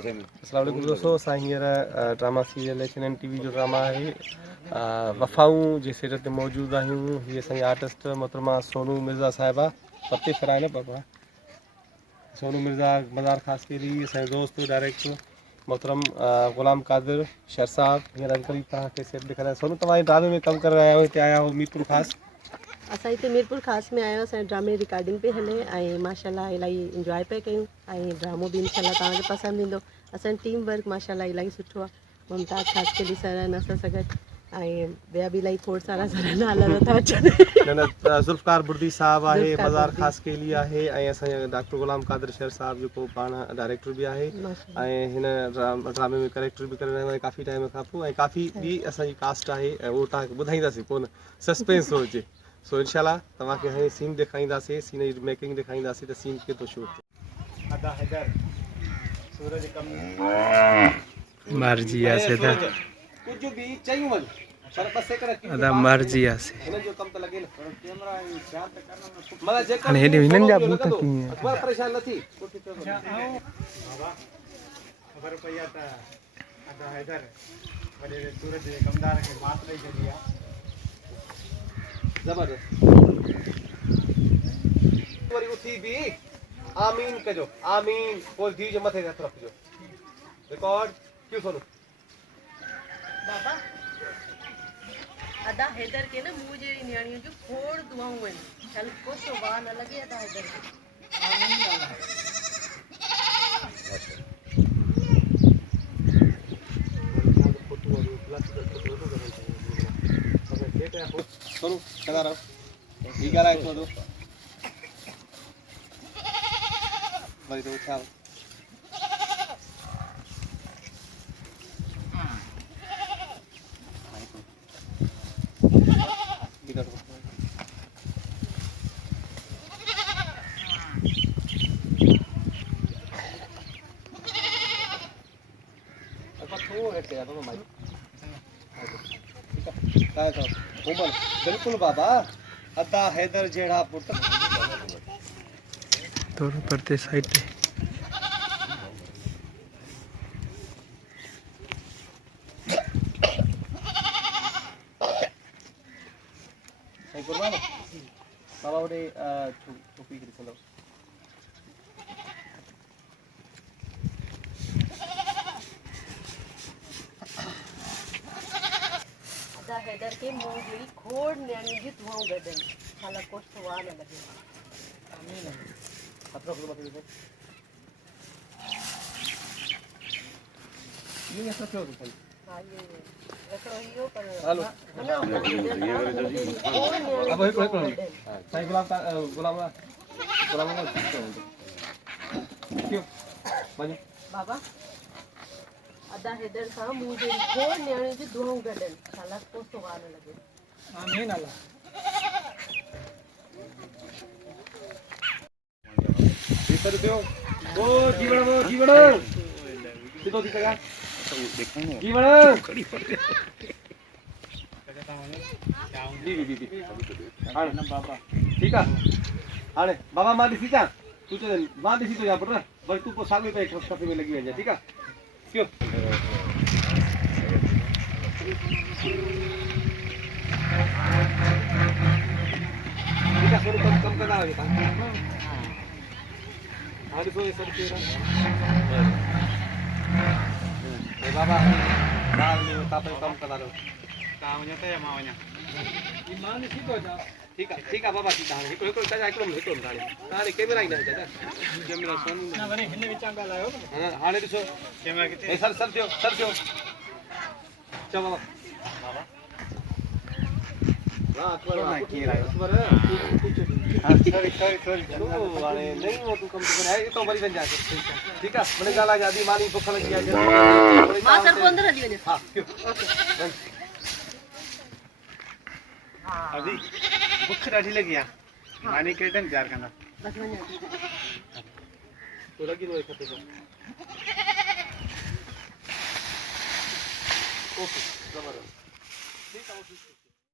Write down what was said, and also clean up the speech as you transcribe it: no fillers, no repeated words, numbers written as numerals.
अस्सलाम वालेकुम दोस्तों, असां हींअर ड्रामा सीरियल एच&एन टीवी जो ड्रामा है वफ़ाऊं जे सीरियल ते मौजूदु आहियूं। हीअ असांजी आर्टिस्ट मोहतरमा सोनू मिर्ज़ा साहिबा पते फराए न पापा सोनू मिर्ज़ा मज़ार ख़ास केरी, असांजो दोस्त डायरेक्टर मोहतरम ग़ुलाम कादिर शर साहब। हींअर अंकल तव्हांखे सेट ॾेखारिया। सोनू तव्हां ड्रामे में कमु करे रहिया आहियो, हिते आया हो मीरपुर ख़ासि। असां हिते मीरपुर ख़ासि में आहियो, असांजे ड्रामे रिकॉर्डिंग पे हले ऐं माशाल्लाह इलाही इंजॉय पे कयूं ऐं ड्रामो बि इंशाल्लाह तव्हांखे पसंदि ईंदो। असांजो टीम वर्क माशाल्लाह इलाही सुठो आहे। मुमताज़ ख़ासि केली सर आहिनि असां सां गॾु ऐं ॿिया बि इलाही खोड़ सारा सर नाला नथा अचनि। न ज़ुल्फ़कार बुर्दी साहब आहे, मज़ार ख़ासि केली आहे ऐं असांजा डॉक्टर ग़ुलाम कादिर शर साहब जेको पाण डायरेक्टर बि आहे ऐं हिन ड्रामे में करेक्टर बि करे रहियो आहे काफ़ी टाइम खां पोइ ऐं काफ़ी ॿी असांजी कास्ट आहे ऐं उहो तव्हांखे ॿुधाईंदासीं कोन सस्पेंस हुजे। सो इंशाल्लाह तव्हांखे हाणे सीन ॾेखारींदासीं, सीन जी मेकिंग ॾेखारींदासीं त सीन केतिरो शूट थिए। अदा हैदर सूरज कम मर्जी आसे था कुछ भी चाहिए मन पर बस एक रखी अदा मर्जी आसे हिन जो कम त लगे न कैमरा ध्यान त करना मतलब जे हाणे हेॾे हिननि जा बूथ कीअं अखबार परेशान नथी बाबा खबर पई आ त अदा हैदर वडे सूरज जे कमदार खे मात ॾेई छॾी आहे जबरदस्त। वरी उथी भी आमीन कजो, आमीन पोइ धी जे मथे हथ रखजो। रिकॉर्ड क्यों सुनो बाबा अदा हैदर के न मुंह जहिड़ी नियाणियूं जो खोड़ दुआऊं आहिनि, चल कुझु वाह न लॻे अदा हैदर खे। आमीन अल्लाह। सुनो कदा रहो ई ॻाल्हाए थो वरी तो उछाल बिल्कुल बाबा अदा हैदर जेड़ा पुट थोड़ा परते साइड पे सही करवा बाबा ओडे टोपी के चलो अदा हैदर के मुंह जहिड़ी खोड़ नियाणियूं जी दुआऊं गॾनि, हालां कुझु वाह न लॻे। आमीन। अपना खुद मत दे ये ऐसा क्यों होता है? हाँ ये रखो हियो पर हेलो अब एक साईं गुलाम क्यों वञो बाबा अदा हैदर सां मुंह जहिड़ी खोड़ नियाणियूं जी दुआऊं गॾनि, हालां कुझु वाह न लॻे। आमीन अल्लाह। कर दियो वो जीवण सीधो थी सका जीवण जी हाणे बाबा ठीक है हाणे बाबा मां ॾिसी अचां तू चल मां ॾिसी तो जा पुट वरी तू पोइ साॻियो पे खपे में लॻी वञे ठीक है क्यों ठीक है सोनू कम कंदा आहियो तव्हां हाणे ॾिसो सर केरु ए बाबा ॿार में तापे कम कंदा रहो तव्हां वञो त या मां वञा ई मां ॾिसी थो अचां ठीक है बाबा ठीक है हाणे हिकिड़ो हिकिड़ो हाणे कैमरा ई न दादा कैमरा सोनू न वरी हिन विचां ॻाल्हायो न हाणे ॾिसो कैमरा किथे सर थियो चलो बाबा हां अकबर सॉरी वाले नहीं वो तू कम तो है तो बड़ी बन जाए ठीक है मैंने गाला आदि मानी भूख लगी है मां सर को अंदर हली वञे। हां ओके अभी भूख ॾाढी लगी आहे मानी केॾनि प्यार कंदा बस वञे तो लगी रोए खपे ओके जबरदस्त ठीक है।